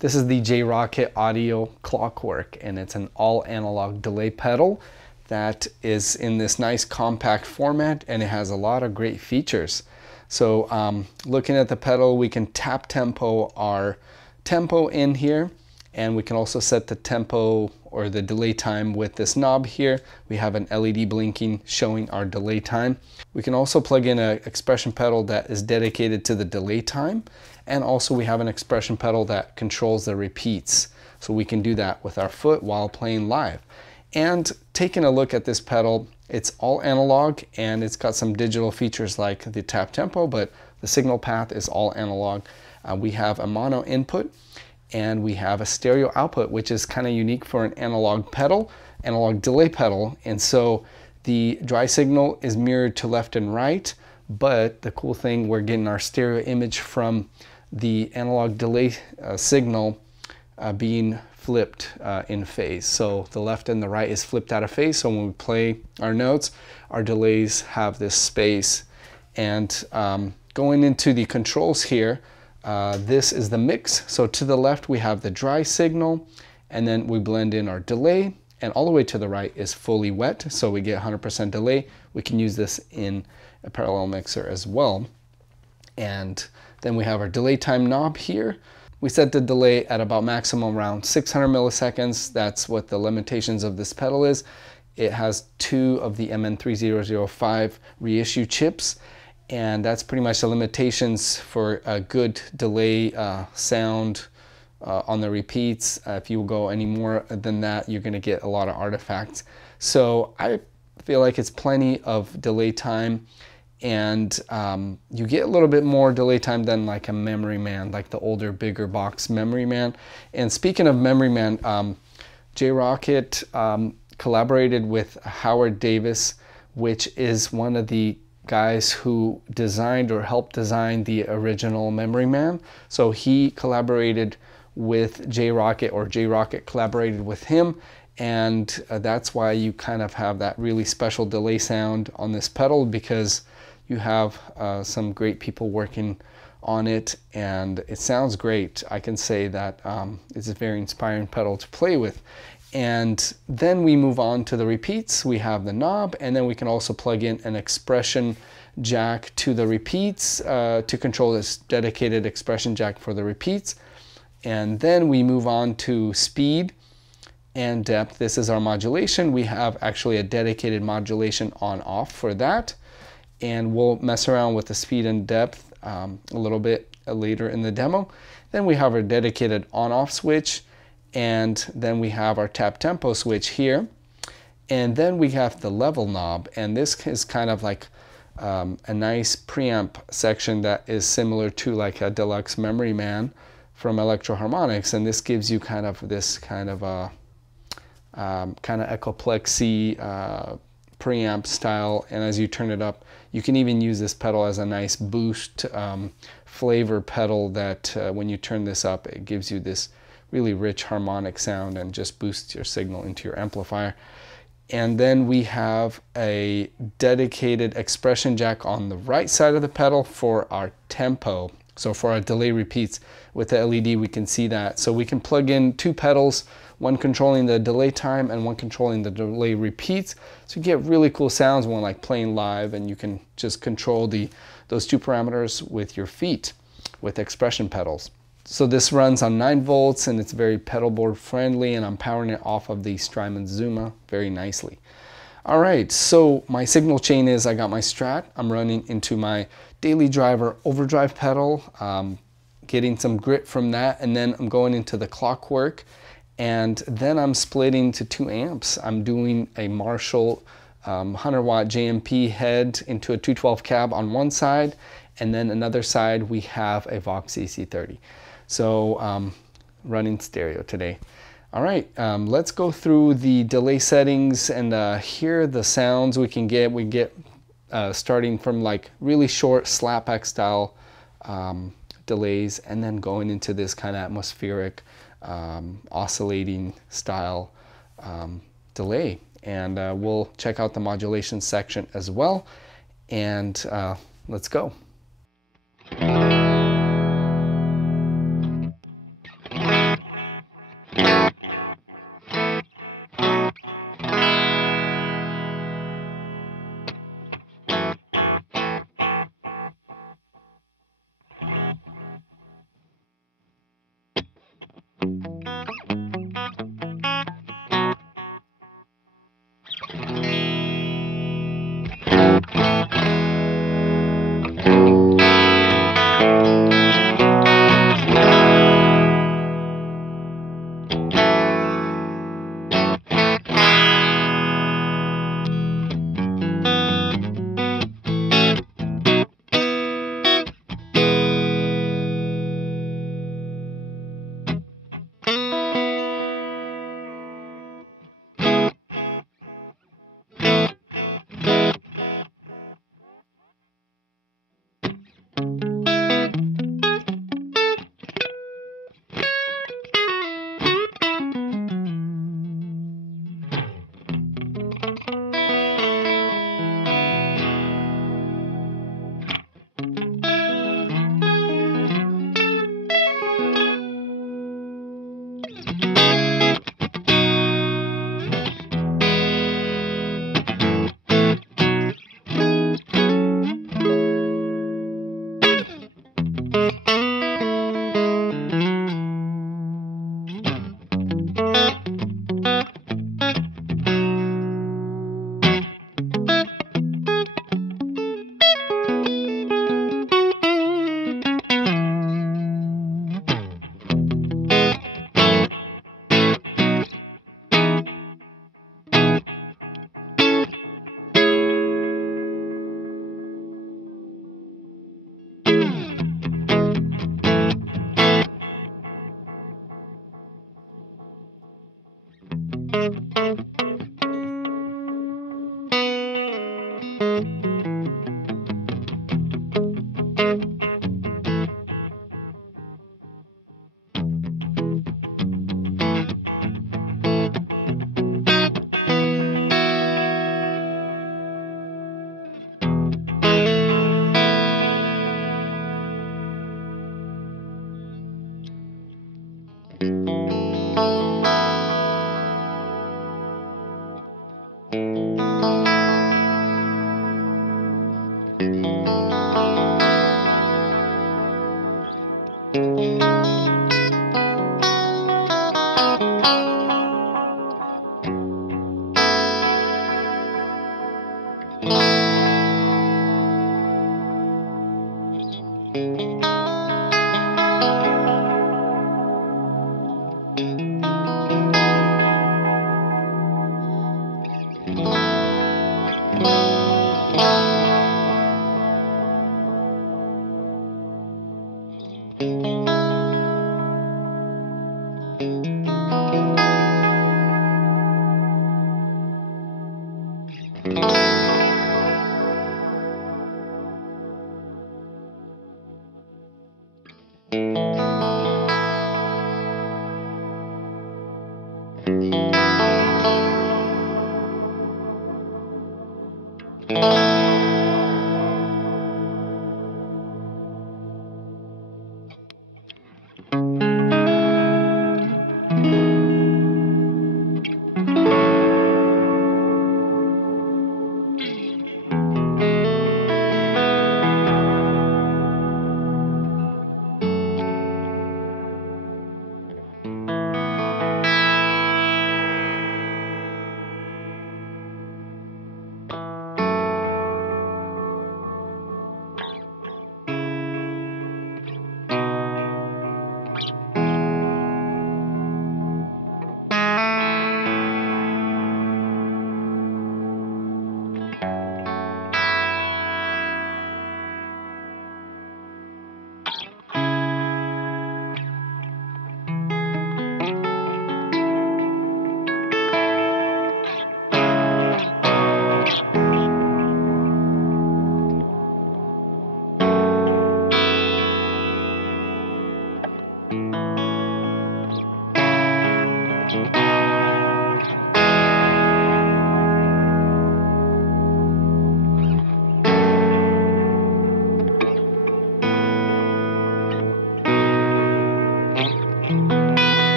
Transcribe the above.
This is the Rockett Audio Clockwork, and it's an all analog delay pedal that is in this nice compact format, and it has a lot of great features. So looking at the pedal, we can tap tempo our tempo in here, and we can also set the tempo or the delay time with this knob here. We have an LED blinking showing our delay time. We can also plug in an expression pedal that is dedicated to the delay time, and also we have an expression pedal that controls the repeats. So we can do that with our foot while playing live. And taking a look at this pedal, it's all analog and it's got some digital features like the tap tempo, but the signal path is all analog. We have a mono input and we have a stereo output, which is kind of unique for an analog pedal, analog delay pedal. And so the dry signal is mirrored to left and right, but the cool thing, we're getting our stereo image from the analog delay signal being flipped in phase. So the left and the right is flipped out of phase. So when we play our notes, our delays have this space. And going into the controls here, this is the mix. So to the left, we have the dry signal, and then we blend in our delay, and all the way to the right is fully wet. So we get 100% delay. We can use this in a parallel mixer as well. And then we have our delay time knob here. We set the delay at about maximum around 600 milliseconds. That's what the limitations of this pedal is. It has 2 of the MN3005 reissue chips, and that's pretty much the limitations for a good delay sound on the repeats. If you go any more than that, you're gonna get a lot of artifacts. So I feel like it's plenty of delay time, and you get a little bit more delay time than like a Memory Man, like the older, bigger box Memory Man. And speaking of Memory Man, Rockett collaborated with Howard Davis, which is one of the guys who designed or helped design the original Memory Man. So he collaborated with Rockett, or Rockett collaborated with him, and that's why you kind of have that really special delay sound on this pedal, because you have some great people working on it, and it sounds great. I can say that it's a very inspiring pedal to play with. And then we move on to the repeats. We have the knob, and then we can also plug in an expression jack to the repeats to control this dedicated expression jack for the repeats. And then we move on to speed and depth. This is our modulation. We have actually a dedicated modulation on off for that. And we'll mess around with the speed and depth a little bit later in the demo. Then we have our dedicated on-off switch, and then we have our tap tempo switch here. And then we have the level knob, and this is kind of like a nice preamp section that is similar to like a deluxe Memory Man from Electro Harmonics, and this gives you kind of this kind of echoplexy preamp style. And as you turn it up, you can even use this pedal as a nice boost flavor pedal that when you turn this up, it gives you this really rich harmonic sound and just boosts your signal into your amplifier. And then we have a dedicated expression jack on the right side of the pedal for our tempo. So for our delay repeats with the LED, we can see that. So we can plug in 2 pedals, one controlling the delay time and one controlling the delay repeats. So you get really cool sounds when like playing live, and you can just control the those two parameters with your feet with expression pedals. So this runs on 9 volts and it's very pedal board friendly, and I'm powering it off of the Strymon Zuma very nicely. All right, so my signal chain is I got my Strat, I'm running into my Daily Driver Overdrive pedal, getting some grit from that, and then I'm going into the Clockwork, and then I'm splitting to 2 amps. I'm doing a Marshall 100 watt JMP head into a 212 cab on one side, and then another side we have a Vox EC30. So running stereo today. All right, let's go through the delay settings and hear the sounds we can get. We get starting from like really short slapback style delays, and then going into this kind of atmospheric oscillating style delay. And we'll check out the modulation section as well. And let's go.